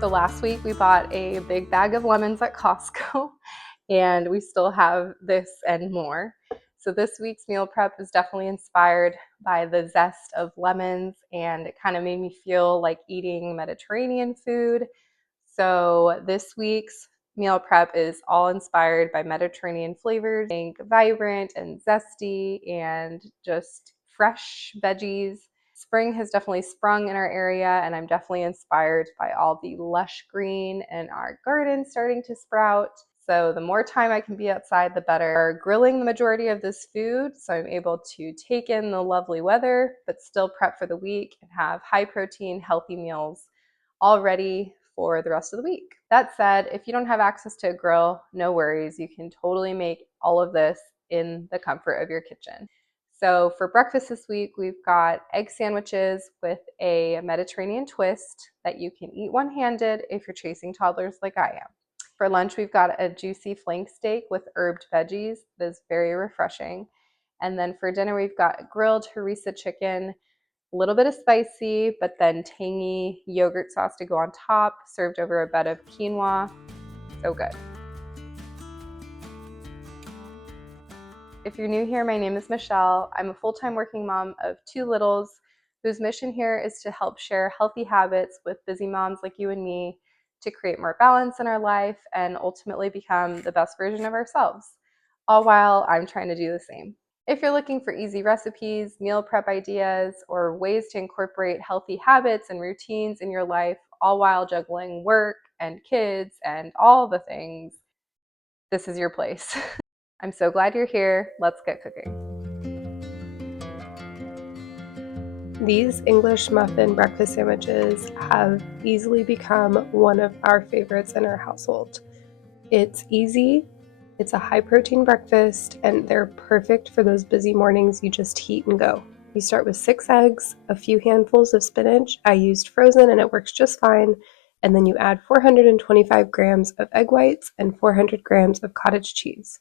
So last week we bought a big bag of lemons at Costco and we still have this and more. So this week's meal prep is definitely inspired by the zest of lemons, and it kind of made me feel like eating Mediterranean food. So this week's meal prep is all inspired by Mediterranean flavors, think vibrant and zesty and just fresh veggies. Spring has definitely sprung in our area, and I'm definitely inspired by all the lush green in our garden starting to sprout. So the more time I can be outside, the better. We're grilling the majority of this food, so I'm able to take in the lovely weather, but still prep for the week and have high protein, healthy meals all ready for the rest of the week. That said, if you don't have access to a grill, no worries. You can totally make all of this in the comfort of your kitchen. So for breakfast this week, we've got egg sandwiches with a Mediterranean twist that you can eat one-handed if you're chasing toddlers like I am. For lunch, we've got a juicy flank steak with herbed veggies that is very refreshing. And then for dinner, we've got grilled harissa chicken, a little bit of spicy, but then tangy yogurt sauce to go on top, served over a bed of quinoa. So good. If you're new here, my name is Michelle. I'm a full-time working mom of 2 littles whose mission here is to help share healthy habits with busy moms like you and me to create more balance in our life and ultimately become the best version of ourselves, all while I'm trying to do the same. If you're looking for easy recipes, meal prep ideas, or ways to incorporate healthy habits and routines in your life, all while juggling work and kids and all the things, this is your place. I'm so glad you're here. Let's get cooking. These English muffin breakfast sandwiches have easily become one of our favorites in our household. It's easy, it's a high protein breakfast, and they're perfect for those busy mornings you just heat and go. You start with 6 eggs, a few handfuls of spinach. I used frozen and it works just fine. And then you add 425 grams of egg whites and 400 grams of cottage cheese.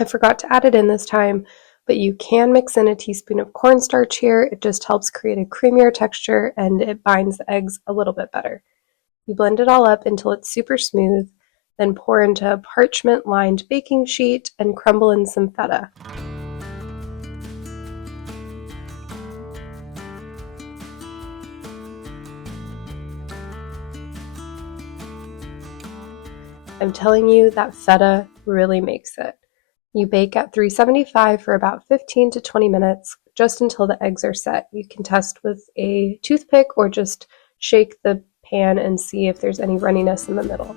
I forgot to add it in this time, but you can mix in a teaspoon of cornstarch here. It just helps create a creamier texture and it binds the eggs a little bit better. You blend it all up until it's super smooth, then pour into a parchment-lined baking sheet and crumble in some feta. I'm telling you, that feta really makes it. You bake at 375 for about 15 to 20 minutes, just until the eggs are set. You can test with a toothpick or just shake the pan and see if there's any runniness in the middle.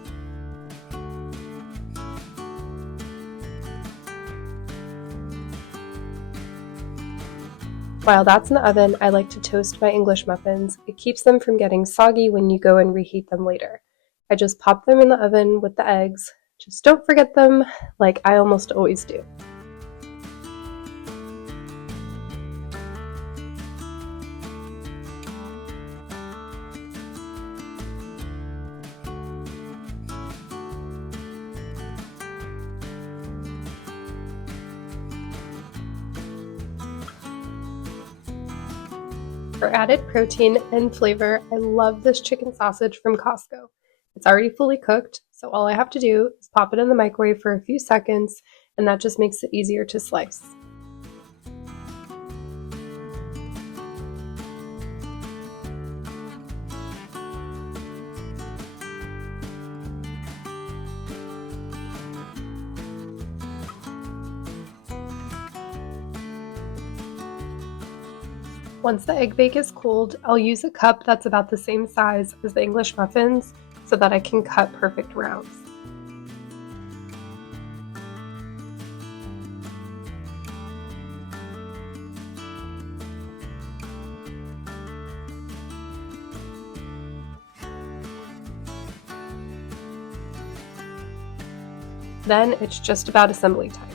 While that's in the oven, I like to toast my English muffins. It keeps them from getting soggy when you go and reheat them later. I just pop them in the oven with the eggs. Just don't forget them, like I almost always do. For added protein and flavor, I love this chicken sausage from Costco. It's already fully cooked, so all I have to do is pop it in the microwave for a few seconds, and that just makes it easier to slice. Once the egg bake is cooled, I'll use a cup that's about the same size as the English muffins so that I can cut perfect rounds. Then it's just about assembly time.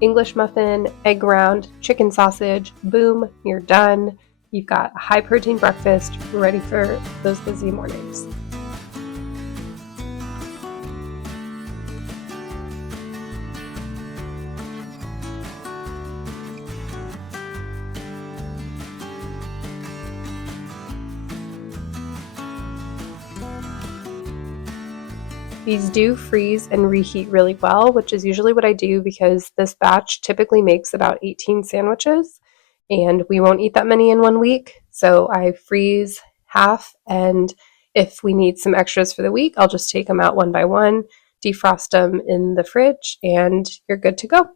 English muffin, egg round, chicken sausage, boom, you're done. You've got a high protein breakfast ready for those busy mornings. These do freeze and reheat really well, which is usually what I do because this batch typically makes about 18 sandwiches and we won't eat that many in 1 week. So I freeze half, and if we need some extras for the week, I'll just take them out one by one, defrost them in the fridge, and you're good to go.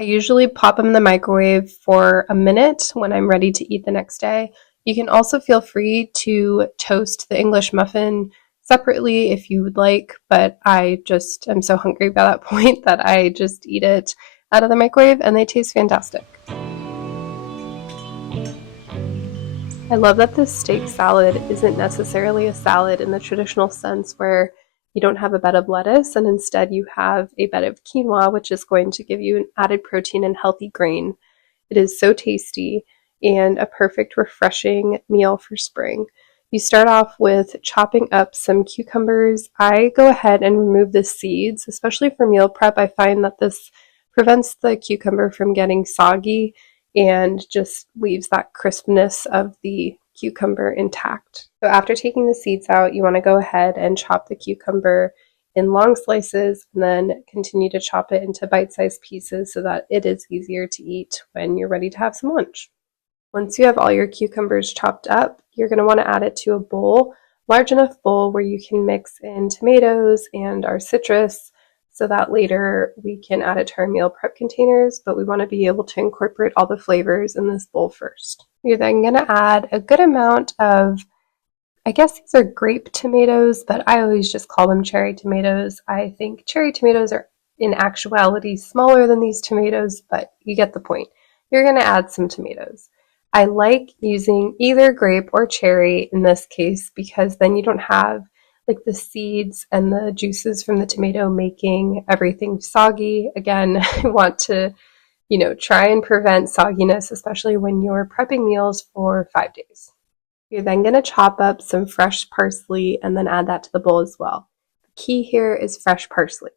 I usually pop them in the microwave for a minute when I'm ready to eat the next day. You can also feel free to toast the English muffin separately if you would like, but I just am so hungry by that point that I just eat it out of the microwave and they taste fantastic. I love that this steak salad isn't necessarily a salad in the traditional sense where you don't have a bed of lettuce and instead you have a bed of quinoa, which is going to give you an added protein and healthy grain. It is so tasty and a perfect, refreshing meal for spring. You start off with chopping up some cucumbers. I go ahead and remove the seeds, especially for meal prep. I find that this prevents the cucumber from getting soggy and just leaves that crispness of the cucumber intact. So after taking the seeds out, you want to go ahead and chop the cucumber in long slices and then continue to chop it into bite-sized pieces so that it is easier to eat when you're ready to have some lunch. Once you have all your cucumbers chopped up, you're going to want to add it to a bowl, large enough bowl where you can mix in tomatoes and our citrus so that later we can add it to our meal prep containers, but we want to be able to incorporate all the flavors in this bowl first. You're then going to add a good amount of, I guess these are grape tomatoes, but I always just call them cherry tomatoes. I think cherry tomatoes are in actuality smaller than these tomatoes, but you get the point. You're going to add some tomatoes. I like using either grape or cherry in this case because then you don't have like the seeds and the juices from the tomato making everything soggy. Again, I want to, try and prevent sogginess, especially when you're prepping meals for 5 days. You're then going to chop up some fresh parsley and then add that to the bowl as well. The key here is fresh parsley.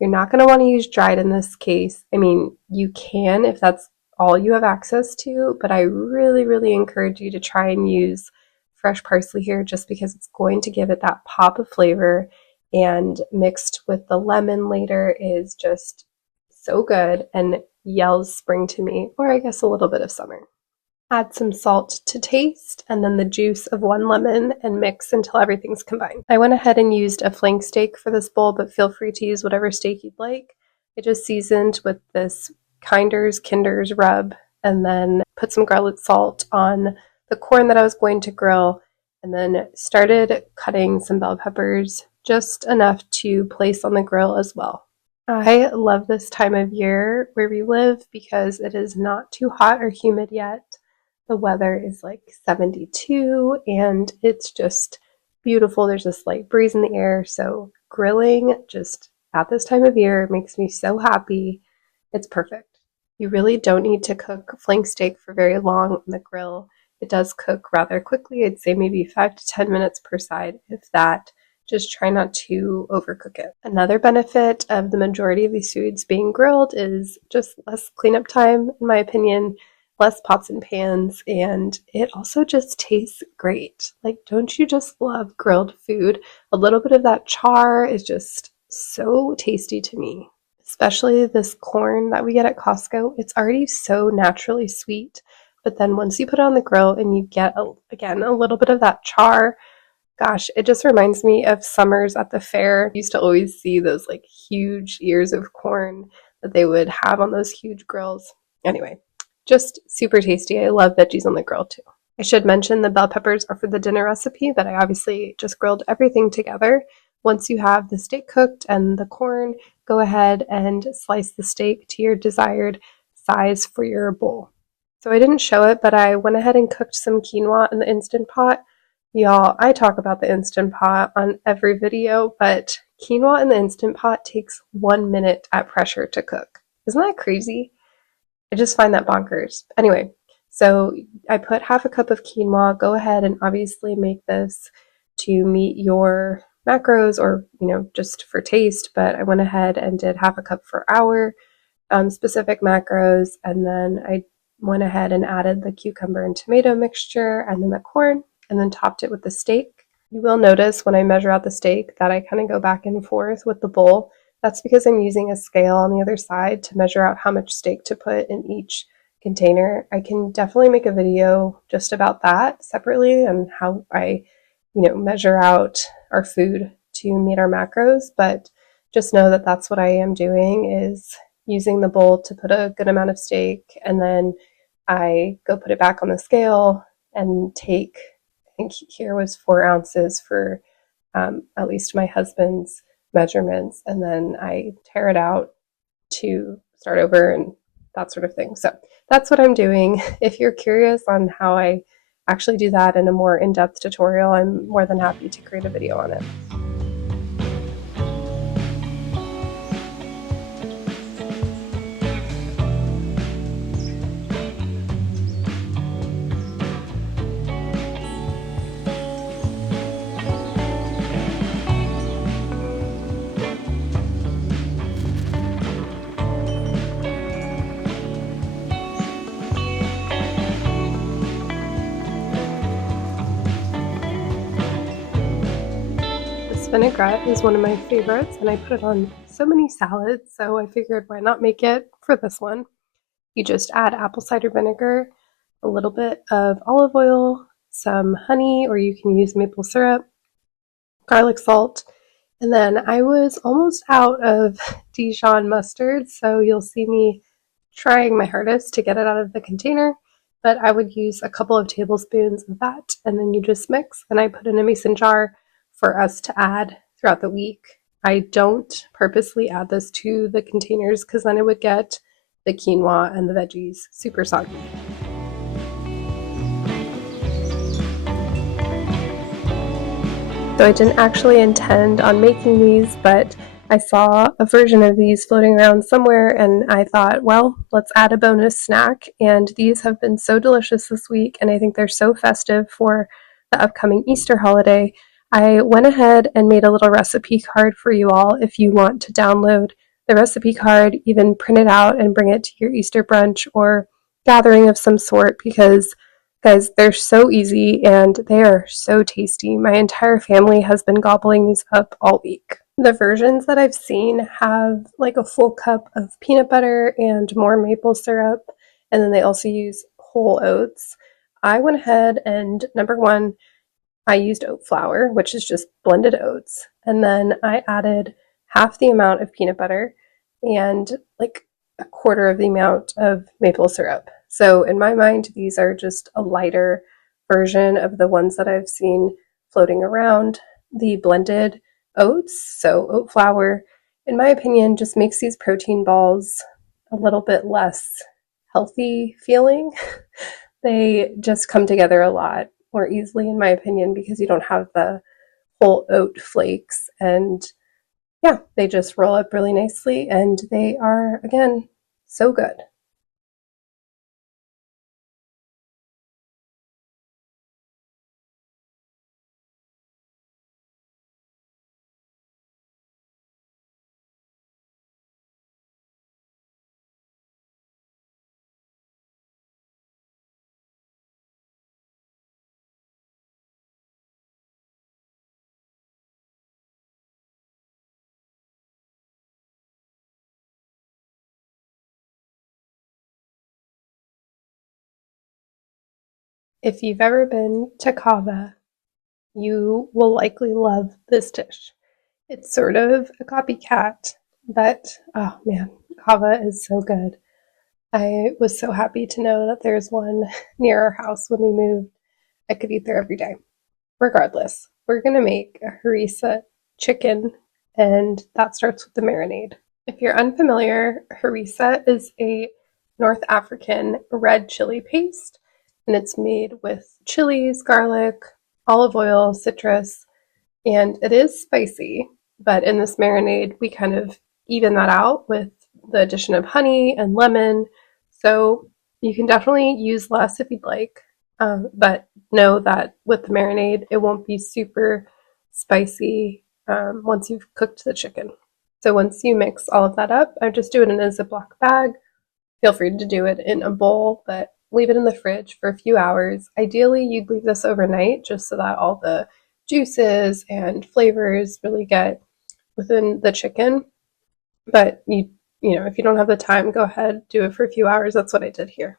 You're not going to want to use dried in this case. I mean, you can if that's all you have access to, but I really, really encourage you to try and use fresh parsley here just because it's going to give it that pop of flavor, and mixed with the lemon later is just so good and yells spring to me, or I guess a little bit of summer. Add some salt to taste and then the juice of 1 lemon and mix until everything's combined. I went ahead and used a flank steak for this bowl, but feel free to use whatever steak you'd like. I just seasoned with this Kinder's rub and then put some garlic salt on the corn that I was going to grill and then started cutting some bell peppers, just enough to place on the grill as well. I love this time of year where we live because it is not too hot or humid yet. The weather is like 72 and it's just beautiful. There's a slight breeze in the air, so grilling just at this time of year makes me so happy. It's perfect. You really don't need to cook flank steak for very long on the grill. It does cook rather quickly. I'd say maybe 5 to 10 minutes per side, if that. Just try not to overcook it. Another benefit of the majority of these foods being grilled is just less cleanup time, in my opinion, less pots and pans, and it also just tastes great. Like, don't you just love grilled food? A little bit of that char is just so tasty to me. Especially this corn that we get at Costco. It's already so naturally sweet, but then once you put it on the grill and you get, again, a little bit of that char, gosh, it just reminds me of summers at the fair. I used to always see those like huge ears of corn that they would have on those huge grills. Anyway, just super tasty. I love veggies on the grill too. I should mention the bell peppers are for the dinner recipe, but I obviously just grilled everything together. Once you have the steak cooked and the corn, go ahead and slice the steak to your desired size for your bowl. So I didn't show it, but I went ahead and cooked some quinoa in the Instant Pot. Y'all, I talk about the Instant Pot on every video, but quinoa in the Instant Pot takes 1 minute at pressure to cook. Isn't that crazy? I just find that bonkers. Anyway, so I put half a cup of quinoa. Go ahead and obviously make this to meet your macros or, just for taste, but I went ahead and did half a cup for our specific macros, and then I went ahead and added the cucumber and tomato mixture and then the corn, and then topped it with the steak. You will notice when I measure out the steak that I kind of go back and forth with the bowl. That's because I'm using a scale on the other side to measure out how much steak to put in each container. I can definitely make a video just about that separately and how I, measure out our food to meet our macros, but just know that that's what I am doing is using the bowl to put a good amount of steak, and then I go put it back on the scale and take, I think here was 4 ounces for at least my husband's measurements, and then I tear it out to start over and that sort of thing. So that's what I'm doing. If you're curious on how I actually do that in a more in-depth tutorial, I'm more than happy to create a video on it. This vinaigrette is one of my favorites, and I put it on so many salads, so I figured why not make it for this one. You just add apple cider vinegar, a little bit of olive oil, some honey, or you can use maple syrup, garlic salt, and then I was almost out of Dijon mustard, so you'll see me trying my hardest to get it out of the container, but I would use a couple of tablespoons of that, and then you just mix, and I put in a mason jar for us to add throughout the week. I don't purposely add this to the containers because then it would get the quinoa and the veggies super soggy. So I didn't actually intend on making these, but I saw a version of these floating around somewhere and I thought, well, let's add a bonus snack. And these have been so delicious this week, and I think they're so festive for the upcoming Easter holiday. I went ahead and made a little recipe card for you all if you want to download the recipe card, even print it out and bring it to your Easter brunch or gathering of some sort, because guys, they're so easy and they are so tasty. My entire family has been gobbling these up all week. The versions that I've seen have like a full cup of peanut butter and more maple syrup, and then they also use whole oats. I went ahead and number one, I used oat flour, which is just blended oats, and then I added half the amount of peanut butter and like a quarter of the amount of maple syrup. So in my mind, these are just a lighter version of the ones that I've seen floating around. The blended oats, so oat flour, in my opinion, just makes these protein balls a little bit less healthy feeling. They just come together a lot more easily, in my opinion, because you don't have the whole oat flakes, and yeah, they just roll up really nicely and they are, again, so good. If you've ever been to Cava, you will likely love this dish. It's sort of a copycat, but oh man, Cava is so good. I was so happy to know that there's one near our house when we moved. I could eat there every day. Regardless, we're gonna make a harissa chicken, and that starts with the marinade. If you're unfamiliar, harissa is a North African red chili paste, and it's made with chilies, garlic, olive oil, citrus, and it is spicy. But in this marinade, we kind of even that out with the addition of honey and lemon. So you can definitely use less if you'd like, but know that with the marinade, it won't be super spicy once you've cooked the chicken. So once you mix all of that up, I just do it in a Ziploc bag. Feel free to do it in a bowl, but leave it in the fridge for a few hours. Ideally, you'd leave this overnight just so that all the juices and flavors really get within the chicken. But if you don't have the time, go ahead, do it for a few hours. That's what I did here.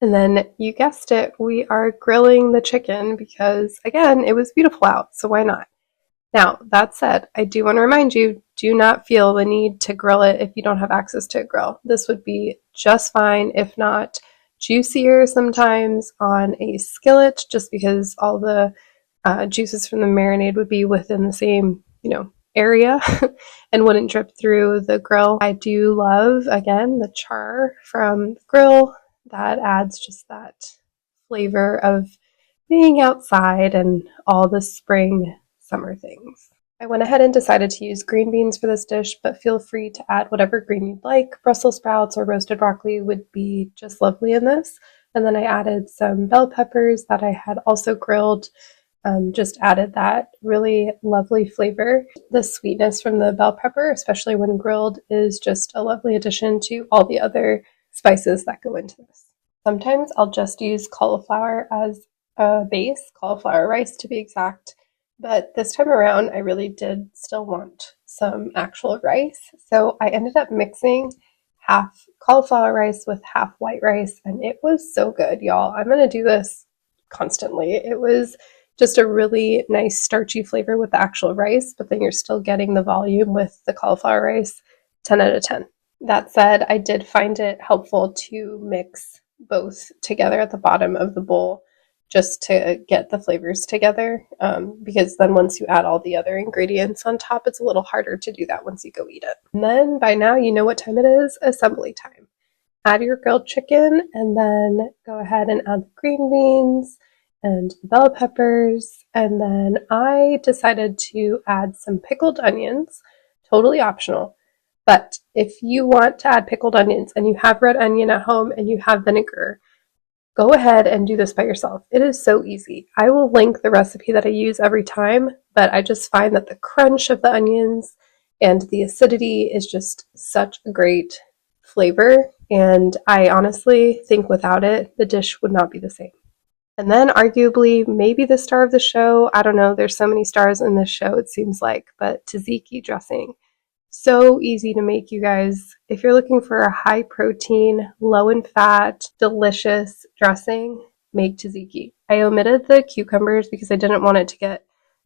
And then you guessed it, we are grilling the chicken because, again, it was beautiful out, so why not? Now, that said, I do want to remind you, do not feel the need to grill it if you don't have access to a grill. This would be just fine, if not juicier sometimes on a skillet, just because all the juices from the marinade would be within the same, area and wouldn't drip through the grill. I do love, again, the char from the grill. That adds just that flavor of being outside and all the spring summer things. I went ahead and decided to use green beans for this dish, but feel free to add whatever green you'd like. Brussels sprouts or roasted broccoli would be just lovely in this. And then I added some bell peppers that I had also grilled. Just added that really lovely flavor. The sweetness from the bell pepper, especially when grilled, is just a lovely addition to all the other spices that go into this. Sometimes I'll just use cauliflower as a base, cauliflower rice to be exact, but this time around I really did still want some actual rice, so I ended up mixing half cauliflower rice with half white rice, and it was so good, y'all. I'm gonna do this constantly. It was just a really nice starchy flavor with the actual rice, but then you're still getting the volume with the cauliflower rice. 10 out of 10. That said, I did find it helpful to mix both together at the bottom of the bowl just to get the flavors together, because then once you add all the other ingredients on top, it's a little harder to do that once you go eat it. And then by now you know what time it is, assembly time. Add your grilled chicken and then go ahead and add the green beans and the bell peppers, and then I decided to add some pickled onions, totally optional. But if you want to add pickled onions and you have red onion at home and you have vinegar, go ahead and do this by yourself. It is so easy. I will link the recipe that I use every time, but I just find that the crunch of the onions and the acidity is just such a great flavor, and I honestly think without it, the dish would not be the same. And then arguably, maybe the star of the show, I don't know, there's so many stars in this show, it seems like, but tzatziki dressing. So easy to make, you guys. If you're looking for a high protein, low in fat, delicious dressing, make tzatziki. I omitted the cucumbers because I didn't want it to get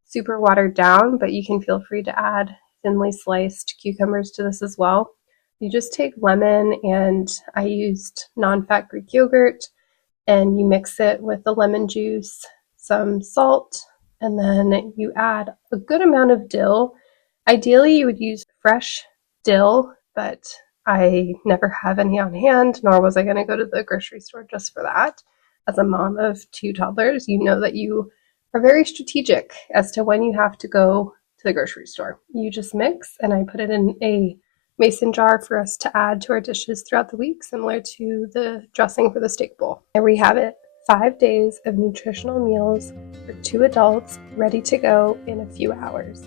super watered down, but you can feel free to add thinly sliced cucumbers to this as well. You just take lemon, and I used non-fat Greek yogurt, and you mix it with the lemon juice, some salt, and then you add a good amount of dill. Ideally, you would use fresh dill, but I never have any on hand, nor was I going to go to the grocery store just for that. As a mom of 2 toddlers, you know that you are very strategic as to when you have to go to the grocery store. You just mix, and I put it in a mason jar for us to add to our dishes throughout the week, similar to the dressing for the steak bowl. There we have it. 5 days of nutritional meals for 2 adults, ready to go in a few hours.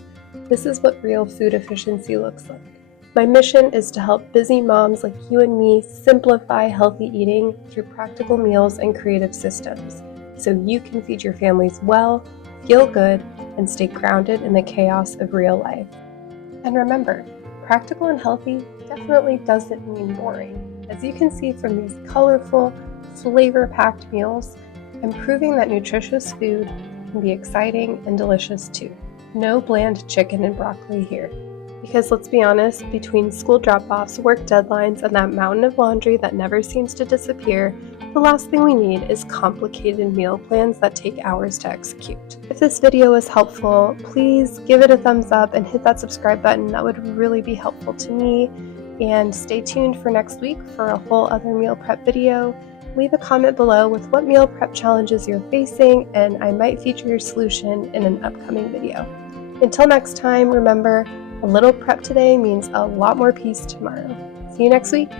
This is what real food efficiency looks like. My mission is to help busy moms like you and me simplify healthy eating through practical meals and creative systems, so you can feed your families well, feel good, and stay grounded in the chaos of real life. And remember, practical and healthy definitely doesn't mean boring. As you can see from these colorful, flavor-packed meals, I'm proving that nutritious food can be exciting and delicious too. No bland chicken and broccoli here. Because let's be honest, between school drop-offs, work deadlines, and that mountain of laundry that never seems to disappear, the last thing we need is complicated meal plans that take hours to execute. If this video was helpful, please give it a thumbs up and hit that subscribe button. That would really be helpful to me. And stay tuned for next week for a whole other meal prep video. Leave a comment below with what meal prep challenges you're facing, and I might feature your solution in an upcoming video. Until next time, remember, a little prep today means a lot more peace tomorrow. See you next week.